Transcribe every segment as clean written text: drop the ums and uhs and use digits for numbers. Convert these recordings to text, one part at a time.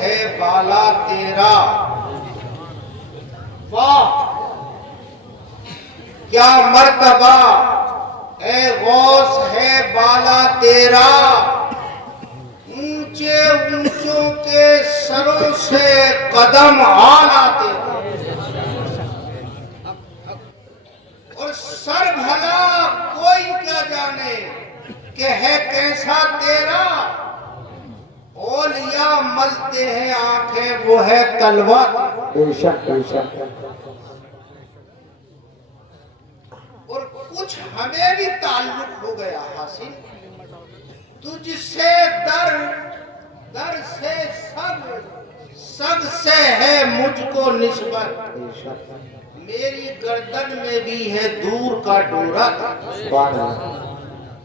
ہے بالا تیرا، واہ کیا مرتبہ اے غوث ہے بالا تیرا، اونچے اونچوں کے سروں سے قدم آلا تیرا، اور سر بھلا کوئی کیا جانے کہ ہے کیسا تیرا، اولیاء ملتے ہیں آنکھیں وہ ہے تلوار، بے شک بے شک، اور کچھ ہمیں بھی تعلق ہو گیا حاصل، تجھ سے در در سے سگ، سگ سے ہے مجھ کو نسبت، بے شک، میری گردن میں بھی ہے دور کا ڈورا، سبحان اللہ،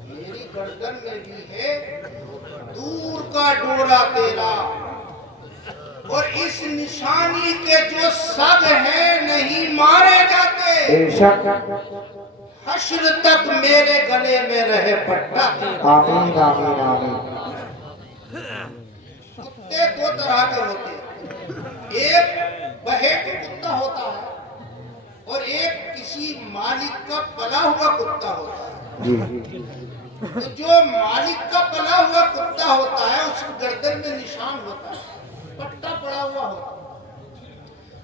میری گردن میں بھی ہے دور کا ڈورا تیرا، اور اس نشانی کے جو سگ ہیں نہیں مارے جاتے، بے شک، حشر تک میرے گلے میں رہے پٹا تیرا۔ آمین آمین آمین، کتے دو طرح کے ہوتے ہیں، ایک بہیٹی کتا ہوتا ہے اور ایک کسی مالک کا پلا ہوا کتا ہوتا ہے، جی تو جو مالک کا پلا ہوا کتا ہوتا ہے اس کی گردن میں نشان ہوتا ہے، پٹا پڑا ہوا ہوتا ہے،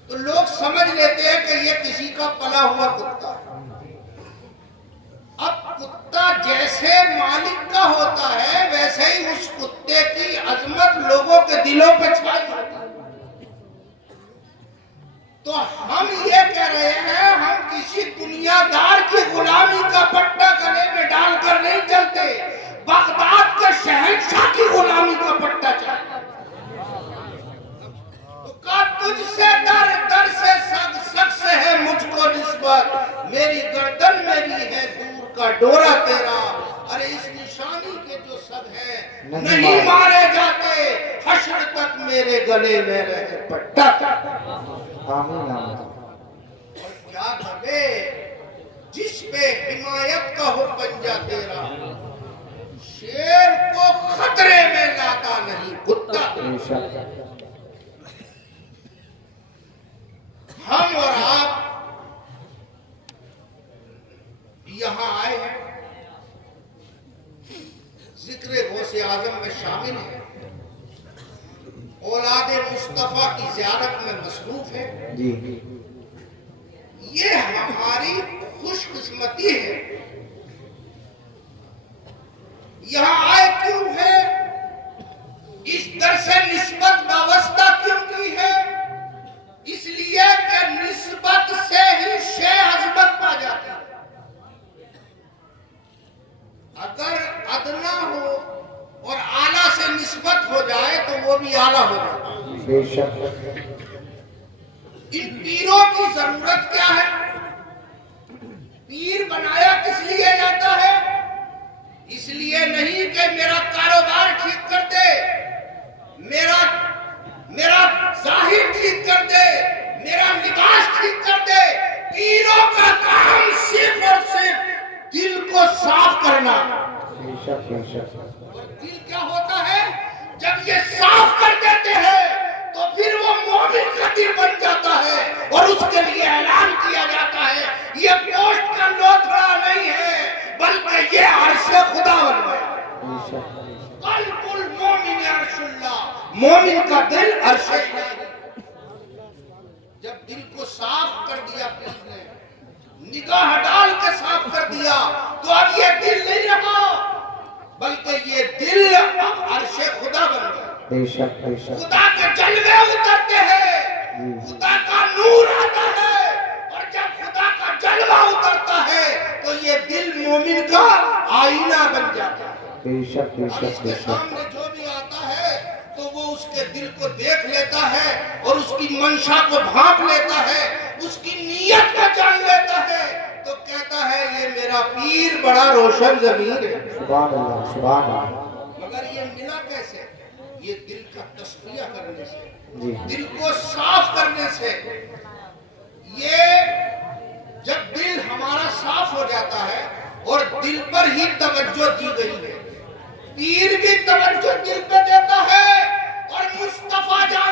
تو لوگ سمجھ لیتے ہیں کہ یہ کسی کا پلا ہوا کتا ہے۔ اب کتا جیسے مالک کا ہوتا ہے ویسے ہی اس کتے کی عظمت لوگوں کے دلوں پہ چھائی ہوتی ہے، تو ہم یہ کہہ رہے ہیں ہم کسی دنیا دار کی غلامی کا پٹا گلے میں ڈال کر نہیں چلتے، بغداد کے شہنشاہ کی غلامی کا پٹا چاہتے ہیں، تو کہا تجھ سے در در سے سگ، سگ سے ہے مجھ کو نسبت، میری گردن میں بھی ہے دور کا ڈورا تیرا، ارے اس نشانی کے جو سگ ہیں نہیں مارے جاتے، حشر تک میرے گلے میں رہے پٹا، آمین آمین، اور کیا دبے جس پہ حمایت کا ہو پنجہ تیرا، شیر کو خطرے میں لاتا نہیں کتا، بے شک، ہم اور آپ یہاں آئے ہیں، ذکر غوث اعظم میں شامل ہیں، اولاد مصطفیٰ کی زیارت میں مصروف ہے، جی یہ ہماری خوش قسمتی ہے۔ یہاں آئے کیوں ہے، اس در سے نسبت وابستہ کیوں کی ہے، اس لیے کہ نسبت سے ہی شے عظمت پا جاتی ہے، اگر ادنا ہو اور اعلیٰ سے نسبت ہو جائے تو وہ بھی اعلیٰ ہو جاتا ہے۔ بے شک، ان پیروں کی ضرورت کیا ہے، پیر بنایا کس لیے جاتا ہے، اس لیے نہیں کہ میرا کاروبار ٹھیک کر دے، میرا ظاہر ٹھیک کر دے، میرا لباس ٹھیک کر دے، پیروں کا کام صرف اور صرف دل کو صاف کرنا، بے شک بے شک، اور دل کیا ہوتا ہے جب یہ صاف کر دیتے ہیں تو پھر وہ مومن کا دل بن جاتا ہے، اور اس کے لیے اعلان کیا جاتا ہے یہ پوسٹ کا لوتھڑا نہیں ہے بلکہ یہ عرش خدا بن گیا، بے شک، قلب المومن عرش اللہ، مومن کا دل عرش الہی۔ جب دل کو صاف کر دیا پیر نے، نگاہ ڈال کے صاف کر دیا تو اب یہ دل نہیں رہا بلکہ یہ دل اب عرش خدا بن گیا، بے شک بے شک، خدا کے جلوے اترتے ہیں، خدا کا نور آتا ہے، اور جب خدا کا جلوہ اترتا ہے تو یہ دل مومن کا آئینہ بن جاتا ہے، بے شک بے اور اس شک، کے بے شک، سامنے جو بھی آتا ہے تو وہ اس کے دل کو دیکھ لیتا ہے اور اس کی منشا کو بھانپ لیتا ہے، اس کی نیت کو جان لیتا ہے، تو کہتا ہے یہ میرا پیر بڑا روشن ضمیر ہے، سبحان اللہ سبحان اللہ، مگر یہ ملا کیسے، یہ دل کا تصفیہ کرنے سے، جی دل کو صاف کرنے سے، یہ جب دل ہمارا صاف ہو جاتا ہے اور دل پر ہی توجہ دی گئی ہے، پیر بھی توجہ دل پہ دیتا ہے اور مصطفیٰ جان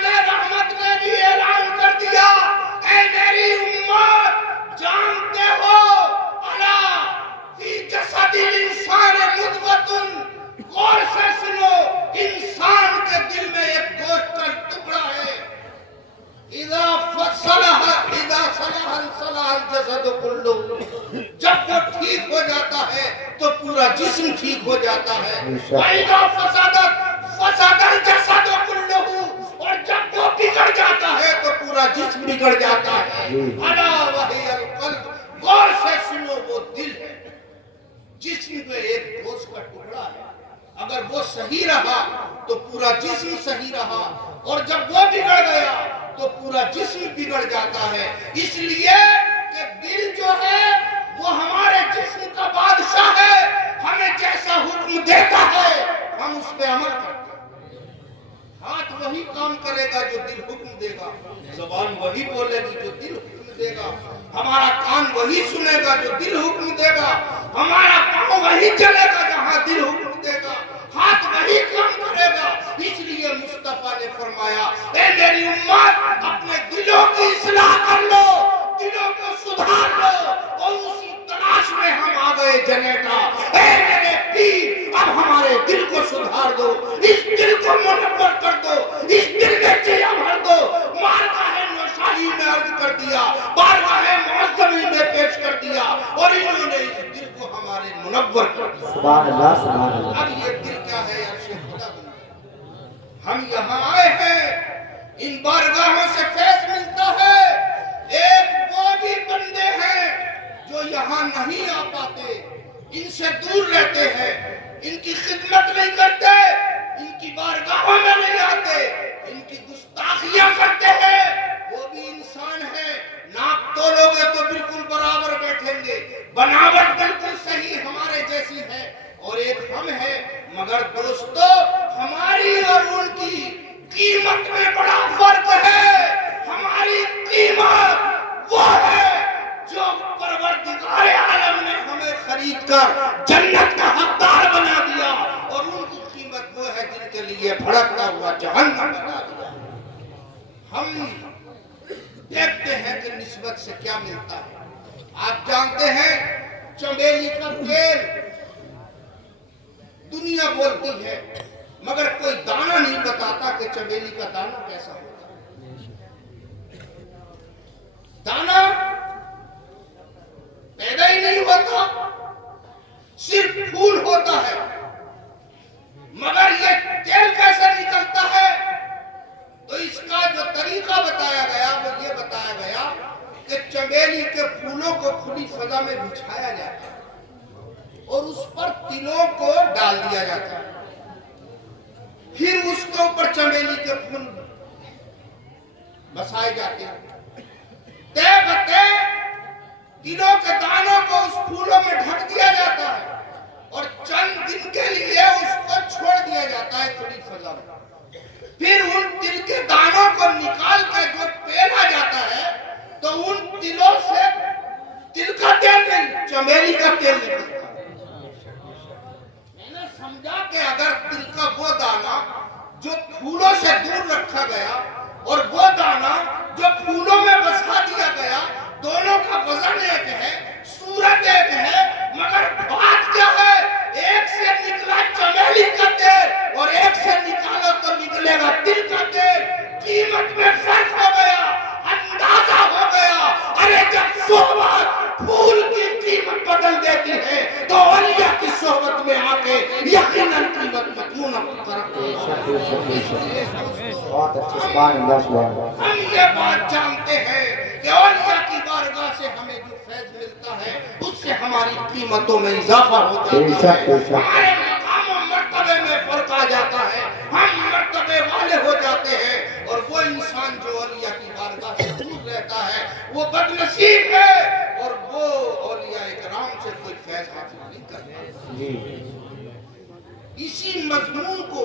پورا جسم ٹھیک ہو جاتا ہے. بے شک. وَإِذَا فَسَدَتْ فَسَدَ الْجَسَدُ كُلُّهُ. اور جب وہ بگڑ جاتا ہے تو پورا جسم بگڑ جاتا ہے. اَلَا وَهِيَ الْقَلْبُ. غور سے سنو، وہ دل ہے. جسم میں ایک گوشت کا ٹکڑا ہے، اگر وہ صحیح رہا تو پورا جسم صحیح رہا، اور جب وہ بگڑ گیا تو پورا جسم بگڑ جاتا ہے. اس لیے کہ دل جو ہے وہ ہمارے جسم کا بادشاہ ہے. ہمیں جیسا حکم دیتا ہے ہم اس پہ عمل کرتے ہیں. ہاتھ وہی کام کرے گا جو دل حکم دے گا، زبان وہی بولے گی جو دل حکم دے گا، ہمارا کان وہی سنے گا جو دل حکم دے گا، ہمارا پاؤں وہی چلے گا جہاں دل حکم دے گا، ہاتھ وہی کام کرے گا. اس لیے مصطفیٰ نے فرمایا اے میری امت، اپنے دلوں کی اصلاح کر لو، دلوں کو سدھار لو. اور اسی تلاش میں ہم آ گئے جنیٹا. اے میرے پیر، اب ہمارے دل کو سدھار دو، اس دل کو منور کر دو، اس دل میں چیا بھر دو. بارگاہ نوشاہی میں عرض کر دیا، بارگاہ معظمی میں پیش کر دیا، اور انہوں نے اس دل کو ہمارے منور کر دیا. سبحان اللہ سبحان اللہ. اب یہ دل کیا ہے عرش خدا بن گیا. ہم یہاں آئے ہیں، ان بارگاہوں سے فیض ملتا ہے. ایک وہ بھی بندے ہیں جو یہاں نہیں آ پاتے، ان سے دور رہتے ہیں، ان کی خدمت نہیں کرتے، ان کی بارگاہوں میں نہیں آتے، ان کی گستاخیاں کرتے ہیں. وہ بھی انسان ہے. ناپ تولو گے تو بالکل برابر بیٹھیں گے، بناوٹ بالکل صحیح ہمارے جیسی ہے، اور ایک ہم ہیں. مگر دوستو، ہماری اور ان کی قیمت میں بڑا فرق ہے. ہماری قیمت وہ ہے جو پروردگار عالم نے ہمیں خرید کر جنت کا حقدار بنا دیا، اور ان کی قیمت وہ ہے جن کے لیے بھڑکتا ہوا جہنم بنا دیا. ہم دیکھتے ہیں کہ نسبت سے کیا ملتا ہے. آپ جانتے ہیں چمیلی کا تیل دنیا بولتی ہے، مگر کوئی دانہ نہیں بتاتا کہ چمیلی کا دانہ کیسا ہوتا ہے. دانہ پیدا ہی نہیں ہوتا، صرف پھول ہوتا ہے. مگر یہ تیل کیسے نکلتا ہے؟ تو اس کا جو طریقہ بتایا گیا وہ یہ بتایا گیا کہ چمیلی کے پھولوں کو کھلی فضا میں بچھایا جاتا ہے اور اس پر تلوں کو ڈال دیا جاتا ہے. پھر اس کے اوپر چمیلی کے پھول بسائے جاتے ہیں. تے بتے تلوں کے دانوں کو اس پھولوں میں ڈھک دیا جاتا ہے اور چند دن کے لیے اس کو چھوڑ دیا جاتا ہے کھلی فضا میں. پھر ان تل کے دانوں کو نکال کر جو پیلا جاتا ہے تو ان تلوں سے تل کا تیل نہیں، چمیلی کا تیل نکلتا ہے. میں نے سمجھا کہ اگر تل کا وہ دانہ جو پھولوں سے دور رکھا گیا اور وہ دانہ جو پھولوں میں بسا دیا گیا، دونوں کا وزن ایک ہے، صورت ایک ہے، مگر بات کیا ہے؟ ایک سے نکلا چمیلی کا تیل اور ایک سے نکالو تو نکلے گا تل کا تیل. قیمت میں فرق ہو گیا، اندازہ ہو گیا. ارے جب صحبت پھول کی قیمت بدل دیتی ہے تو اولیاء کی صحبت میں آ کے یقیناً قیمت میں کیوں نہ فرق ہو. بہت اچھے. سبحان اللہ سبحان اللہ. ہم یہ بات جانتے ہیں کہ اولیاء کی بارگاہ سے ہمیں جو فیض ملتا ہے اس سے ہماری قیمتوں میں اضافہ ہو جاتا ہے، ہمارے مقام و مرتبے میں فرق آ جاتا ہے، ہم مرتبے والے ہو جاتے ہیں. اور وہ انسان جو اولیاء کی بارگاہ سے دور رہتا ہے وہ بد نصیب ہے، اور وہ اولیاء کرام سے کوئی فیض حاصل نہیں کرتا. اسی مضمون کو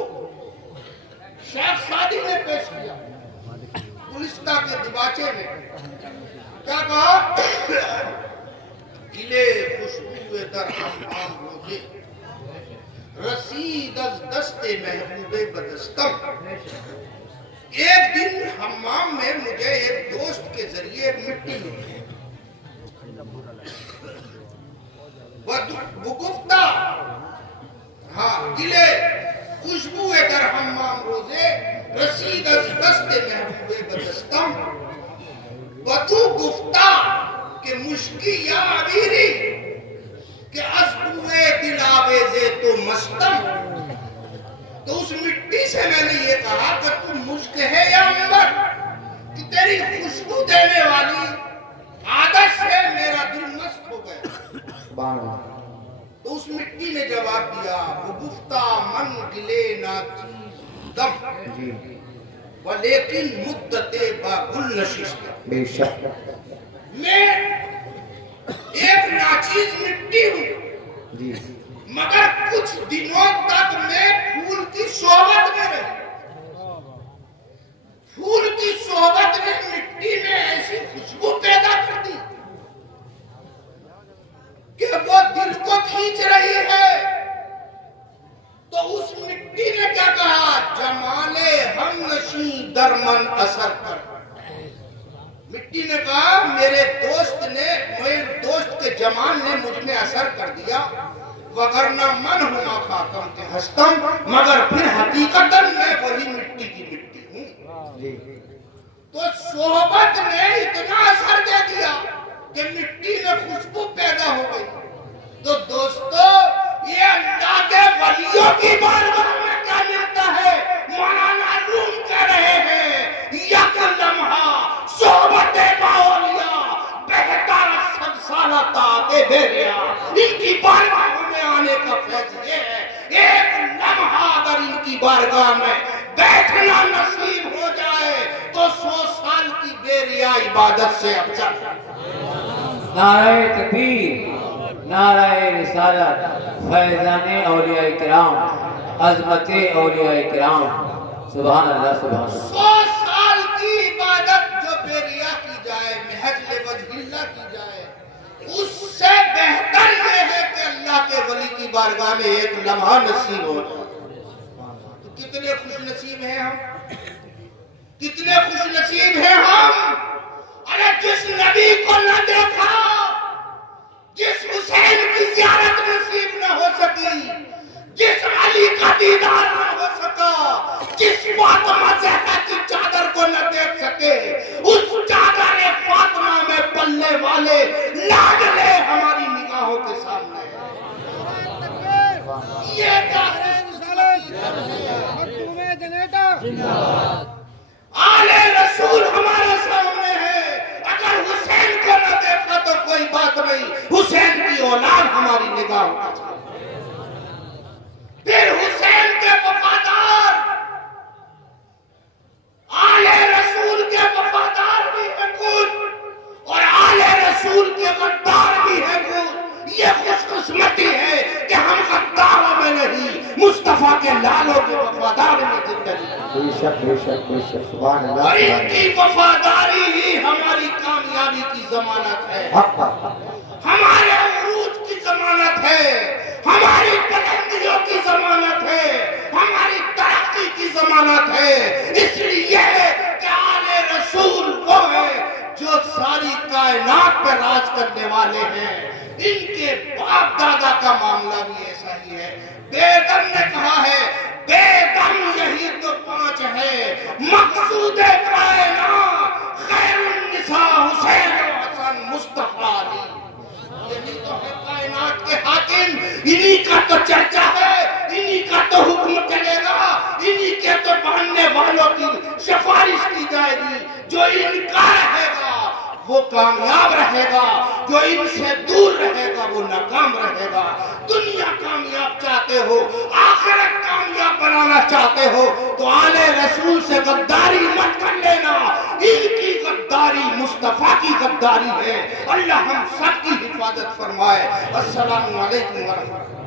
شیخ سعدی نے پیش کیا گلستہ کے دباچے میں. کیا کہا؟ گلے خوشبو در حمام روزے، رسید از دست محبوب بدستم. ایک دن حمام میں مجھے ایک دوست کے ذریعے مٹی ملی. وہ گفتہ گلے خوشبو در حمام روزے، رسید از دست محبوب بدستم. بدو گفتہ کہ مشکی یا عبیری، کہ از ہوئے دل آویزے تو مستم، تو اس مٹی سے میں نے یہ کہا کہ تو مشک ہے یا عنبر، کہ تیری خوشبو دینے والی عادت سے میرا دل مست ہو گیا۔ سبحان اللہ۔ تو اس مٹی نے جواب دیا، وہ گفتہ من گلے ناچیز دم، جی ولیکن مدت با گل نشست، بے شک، میں ایک ناچیز مٹی ہوں، جی مگر کچھ دنوں تک میں پھول کی صحبت میں رہی۔ پھول کی صحبت نے مٹی میں ایسی خوشبو پیدا کر دی کہ وہ دل کو کھینچ رہی ہے۔ تو اس مٹی نے کیا کہا، جمال ہم نشیں درمن اثر کر۔ مٹی نے کہا میرے دوست کے جمال نے مجھ میں اثر کر دیا، وگرنہ من ہما خاکم کے ہستم، مگر پھر حقیقتاً میں وہی مٹی کی مٹی ہوں۔ جی تو صحبت نے اتنا اثر دے دیا کہ مٹی میں خوشبو پیدا ہو گئی۔ تو دوستو، یہ اللہ کے ولیوں کی بارگاہ میں کیا ملتا ہے؟ مولانا روم کہہ رہے ہیں، یک لمحہ صحبت باولیاء بہتر سب سالہ تاتے بھیریا۔ ان کی بارگاہ میں آنے کا فیض یہ ہے، ایک لمحہ اگر ان کی بارگاہ میں بیٹھنا نصیب ہو جائے تو 100 سال کی بیریا عبادت سے افضل۔ نعرہ تکبیر، نعرہ رسالت، فیضان اولیاء کرام، عظمت اولیاء کرام، سبحان اللہ سبحان اللہ۔ 100 سال کی عبادت جو بیریا کی جائے، محض وجہ اللہ کی جائے، اس سے بہتر یہ ہے کہ اللہ کے ولی کی بارگاہ میں ایک لمحہ نصیب ہو جائے۔ تو کتنے خوش نصیب ہیں ہم، کتنے خوش نصیب ہیں ہم۔ ارے جس نبی کو نہ دیکھا، جس حسین کی زیارت نصیب نہ ہو سکی، جس علی کا دیدار نہ ہو سکا، جس فاطمہ زہرا کی چادر کو نہ دیکھ سکے، اس چادر فاطمہ میں پلنے والے لاڈلے ہماری نگاہوں کے سامنے ہیں۔ یہ کیا آل رسول ہمارے سامنے ہے۔ اگر حسین کو نہ دیکھا تو کوئی بات نہیں، حسین کی اولاد ہماری نگاہوں کے سامنے ہے۔ پھر حسین کے وفادار، آل رسول کے وفادار بھی ہیں کچھ، اور آل رسول کے غدار بھی ہیں کچھ۔ یہ خوش قسمتی ہے کہ ہم غداروں میں نہیں، مصطفیٰ کے لالوں کے وفادار میں زندگی۔ بے شک بے شک بے شک، سبحان اللہ اور ان سبحان کی وفاداری ہی ہماری کامیابی کی ضمانت ہے، اللہ۔ حق ہمارے عروج کی ضمانت ہے، ہماری بلندیوں کی ضمانت ہے، ہماری ترقی کی ضمانت ہے۔ اس لیے کہ آل رسول وہ ہے جو ساری کائنات پر راج کرنے والے ہیں۔ ان کے باپ دادا کا معاملہ بھی ایسا ہی ہے۔ بیگم نے کہا ہے، بیگم یہی تو 5 ہے، مقصود کائنات خیر النساء حسین و حسن مصطفیٰ علی۔ یہی تو ہے کائنات کے حاکم، انہی کا تو چرچا ہے، انہی کا تو حکم چلے گا، انہی کے تو ماننے والوں کی سفارش کی جائے گی۔ جو ان کا رہے گا وہ کامیاب رہے گا، جو ان سے دور رہے گا وہ ناکام رہے گا۔ دنیا کامیاب چاہتے ہو، آخرت کامیاب بنانا چاہتے ہو تو آل رسول سے غداری مت کر لینا۔ ان کی غداری مصطفیٰ کی غداری ہے۔ اللہ ہم سب کی حفاظت فرمائے۔ السلام علیکم ورحمۃ اللہ۔